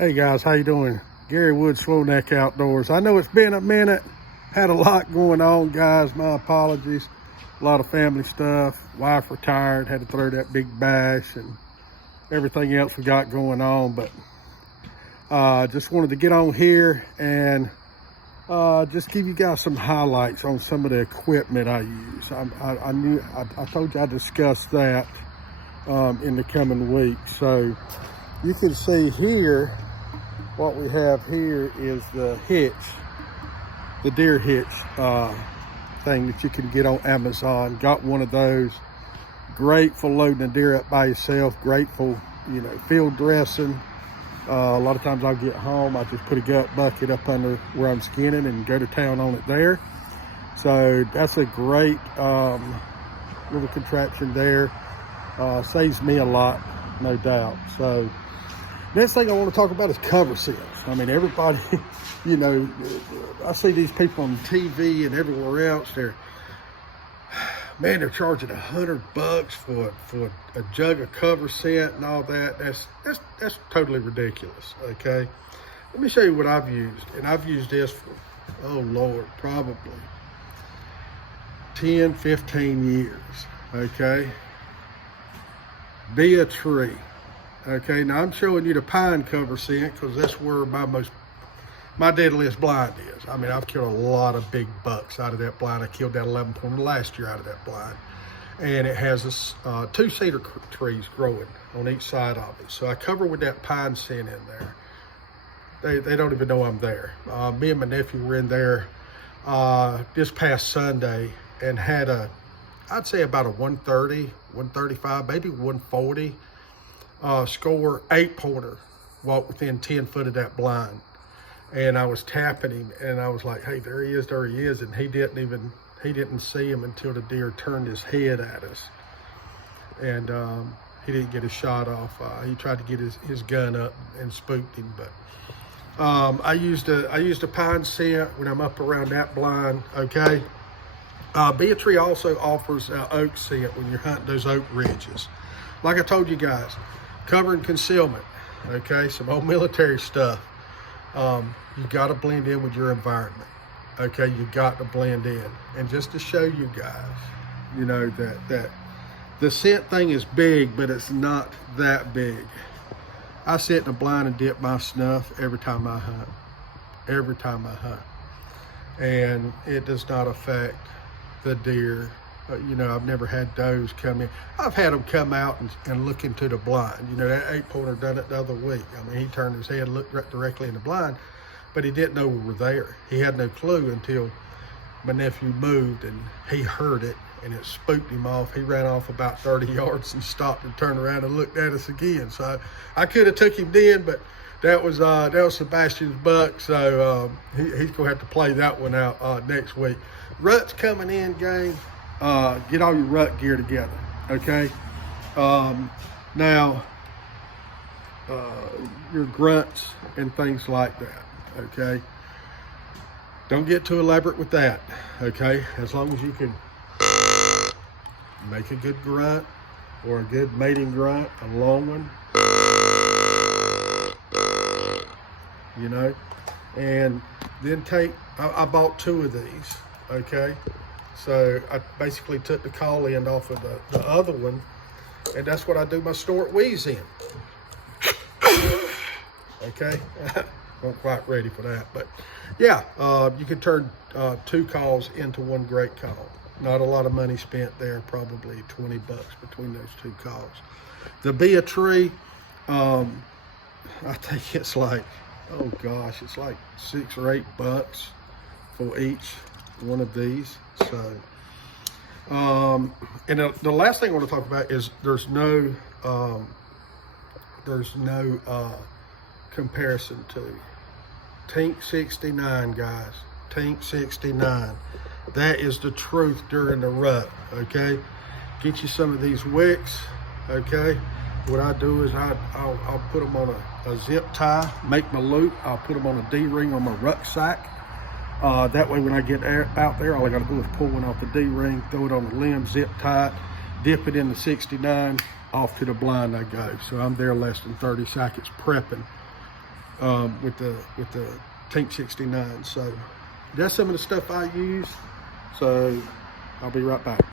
Hey guys, how you doing? Gary Wood, SwolNeck Outdoors. I know it's been a minute, had a lot going on, guys. My apologies. A lot of family stuff. Wife retired, had to throw that big bash and everything else we got going on. But just wanted to get on here and just give you guys some highlights on some of the equipment I use. I told you I'd discuss that in the coming weeks. So you can see here, what we have here is the hitch, the deer hitch thing that you can get on Amazon. Got one of those. Great for loading a deer up by yourself. Great for, field dressing. A lot of times I'll get home, I just put a gut bucket up under where I'm skinning and go to town on it there. So that's a great little contraption there. Saves me a lot, no doubt. So next thing I want to talk about is cover seals. I mean, everybody, I see these people on TV and everywhere else. They're charging $100 for a jug of cover scent and all that. That's totally ridiculous. Okay, let me show you what I've used, and I've used this for, oh Lord, probably 10-15 years. Okay, Be a Tree. Okay, now I'm showing you the pine cover scent because that's where my deadliest blind is. I mean, I've killed a lot of big bucks out of that blind. I killed that 11-pointer last year out of that blind. And it has two cedar trees growing on each side of it. So I cover with that pine scent in there. They don't even know I'm there. Me and my nephew were in there this past Sunday and had I'd say about a 130, 135, maybe 140. Score 8-pointer, walk within 10 foot of that blind. And I was tapping him and I was like, hey, there he is. And he didn't see him until the deer turned his head at us. And he didn't get a shot off. He tried to get his gun up and spooked him. But I used a pine scent when I'm up around that blind, okay? Be a Tree also offers oak scent when you're hunting those oak ridges. Like I told you guys, cover and concealment, okay? Some old military stuff. You got to blend in with your environment, okay? You got to blend in. And just to show you guys, that the scent thing is big, but it's not that big. I sit in the blind and dip my snuff every time I hunt. Every time I hunt. And it does not affect the deer. I've never had does come in. I've had them come out and look into the blind. That 8-pointer done it the other week. I mean, he turned his head and looked right directly in the blind, but he didn't know we were there. He had no clue until my nephew moved and he heard it and it spooked him off. He ran off about 30 yards and stopped and turned around and looked at us again. So I could have took him then, but that was Sebastian's buck. So he's gonna have to play that one out next week. Rut's coming in, gang. Get all your rut gear together, okay? Now, your grunts and things like that, okay? Don't get too elaborate with that, okay? As long as you can make a good grunt or a good mating grunt, a long one, and then I bought 2 of these, okay? So I basically took the call end off of the other one, and that's what I do my snort wheeze in. Okay, not quite ready for that, but yeah, you can turn 2 calls into 1 great call. Not a lot of money spent there, probably $20 between those 2 calls. The Be a Tree, I think it's like, oh gosh, it's like $6 or $8 for each one of these. So and the last thing I want to talk about is there's no comparison to Tink 69, guys. Tink 69, that is the truth during the rut. Okay, get you some of these wicks. Okay, what I do is I'll put them on a zip tie, make my loop. I'll put them on a D-ring on my rucksack. That way when I get out there, all I gotta do is pull one off the D-ring, throw it on the limb, zip tie it, dip it in the 69, off to the blind I go. So I'm there less than 30 seconds prepping with the Tank 69. So that's some of the stuff I use. So I'll be right back.